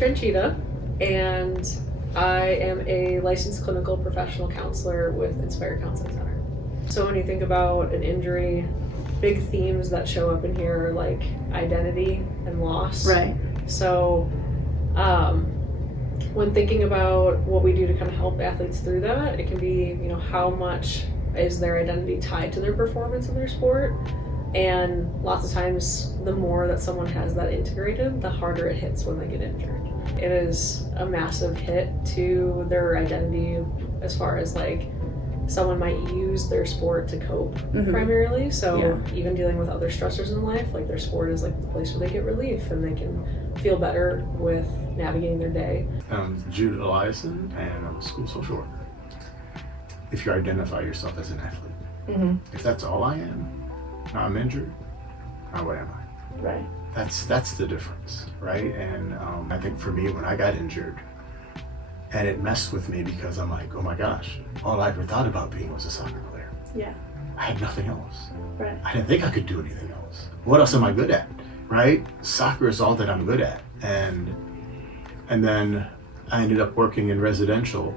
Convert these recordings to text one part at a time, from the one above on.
Tranchita, and I am a licensed clinical professional counselor with Inspire Counseling Center. So when you think about an injury, big themes that show up in here are like identity and loss. Right. So when thinking about what we do to kind of help athletes through that, it can be, how much is their identity tied to their performance in their sport? And lots of times, the more that someone has that integrated, the harder it hits when they get injured. It is a massive hit to their identity as far as like someone might use their sport to cope primarily. So even dealing with other stressors in life, like their sport is like the place where they get relief and they can feel better with navigating their day. I'm Jude Eliacin, and I'm a school social worker. If you identify yourself as an athlete, if that's all I am, now I'm injured, now what am I? Right. That's the difference, right? And I think for me, when I got injured, and it messed with me because I'm like, oh my gosh, all I ever thought about being was a soccer player. Yeah. I had nothing else. Right. I didn't think I could do anything else. What else am I good at, right? Soccer is all that I'm good at. And then I ended up working in residential,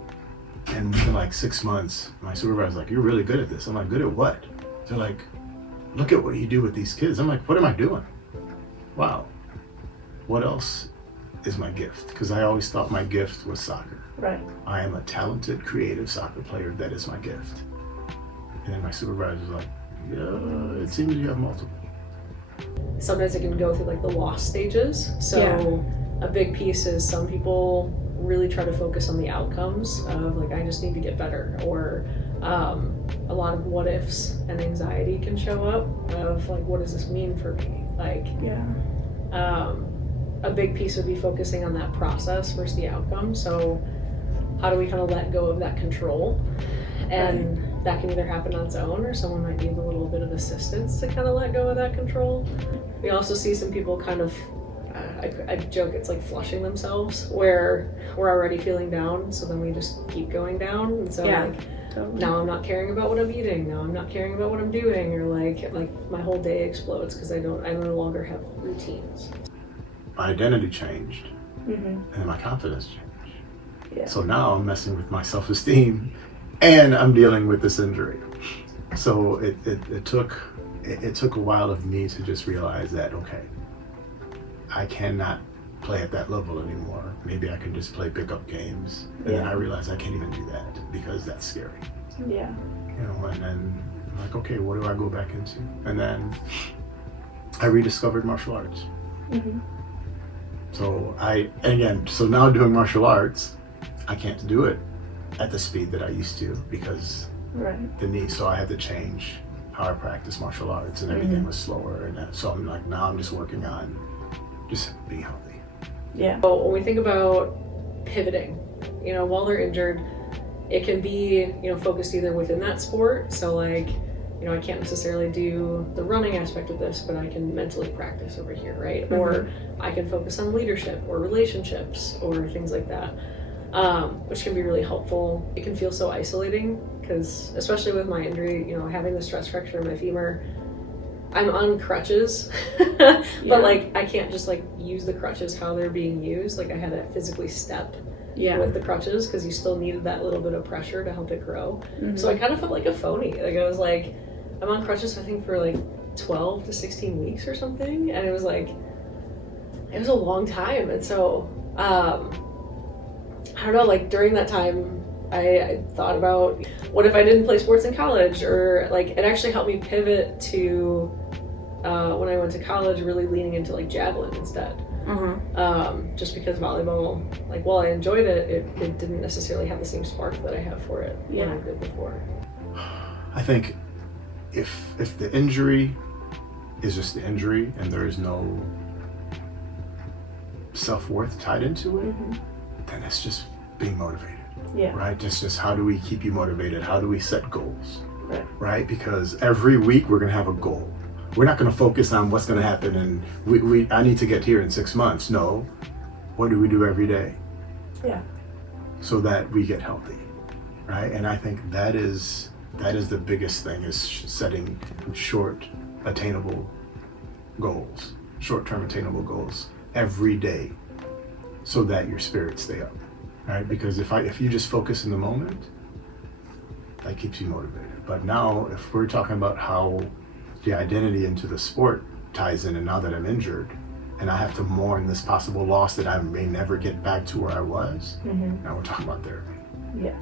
and within like 6 months, my supervisor's like, you're really good at this. I'm like, good at what? They're like, look at what you do with these kids. I'm like, what am I doing? Wow. What else is my gift? Because I always thought my gift was soccer. Right. I am a talented, creative soccer player. That is my gift. And then my supervisor's like, yeah, it seems you have multiple. Sometimes it can go through like the loss stages. So a big piece is some people really try to focus on the outcomes of like, I just need to get better, or a lot of what ifs and anxiety can show up of like, what does this mean for me? Like, a big piece would be focusing on that process versus the outcome. So how do we kind of let go of that control? And that can either happen on its own, or someone might need a little bit of assistance to kind of let go of that control. We also see some people kind of, I joke, it's like flushing themselves, where we're already feeling down, so then we just keep going down. And so now I'm not caring about what I'm eating, now I'm not caring about what I'm doing, or like my whole day explodes because I no longer have routines. My identity changed, and my confidence changed. Yeah. So now I'm messing with my self-esteem, and I'm dealing with this injury. So it took a while of me to just realize that, okay, I cannot play at that level anymore. Maybe I can just play pickup games. And then I realized I can't even do that because that's scary. Yeah. And then I'm like, okay, what do I go back into? And then I rediscovered martial arts. So so now doing martial arts, I can't do it at the speed that I used to because the knee. So I had to change how I practice martial arts, and everything was slower. And so I'm like, now I'm just working on just being healthy. Yeah. So when we think about pivoting, while they're injured, it can be, focused either within that sport. So like, I can't necessarily do the running aspect of this, but I can mentally practice over here, right? Or I can focus on leadership or relationships or things like that, which can be really helpful. It can feel so isolating because, especially with my injury, having the stress fracture in my femur, I'm on crutches, but like I can't just like use the crutches how they're being used. Like I had to physically step with the crutches because you still needed that little bit of pressure to help it grow. So I kind of felt like a phony. Like I was like, I'm on crutches I think for like 12 to 16 weeks or something, and it was a long time. And so I don't know, like during that time I thought about, what if I didn't play sports in college? Or like, it actually helped me pivot to when I went to college, really leaning into like javelin instead. Just because volleyball, like while I enjoyed it, it didn't necessarily have the same spark that I have for it when I did before. I think if the injury is just the injury and there is no self-worth tied into it, then it's just being motivated. Right? Just how do we keep you motivated? How do we set goals? Right? Because every week we're gonna have a goal. We're not gonna focus on what's gonna happen and I need to get here in 6 months. No. What do we do every day? So that we get healthy. Right? And I think that is the biggest thing, is setting short-term attainable goals every day. so that your spirits stay up, right? Because if you just focus in the moment, that keeps you motivated. But now, if we're talking about how the identity into the sport ties in, and now that I'm injured, and I have to mourn this possible loss that I may never get back to where I was, now we're talking about therapy. Yeah.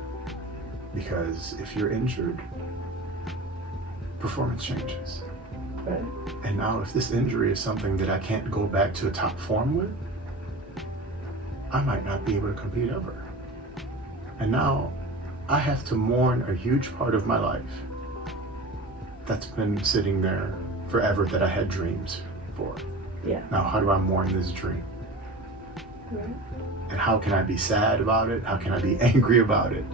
Because if you're injured, performance changes. Right. And now if this injury is something that I can't go back to a top form with, I might not be able to compete ever. And now I have to mourn a huge part of my life that's been sitting there forever that I had dreams for. Yeah. Now how do I mourn this dream? Right. And how can I be sad about it? How can I be angry about it?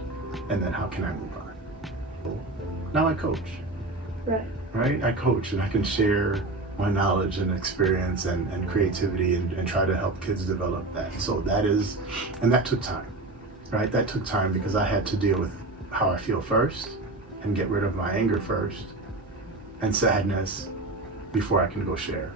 And then how can I move on? Now I coach. Right? I coach and I can share my knowledge and experience and creativity and try to help kids develop that. So that took time, right? That took time because I had to deal with how I feel first and get rid of my anger first and sadness before I can go share.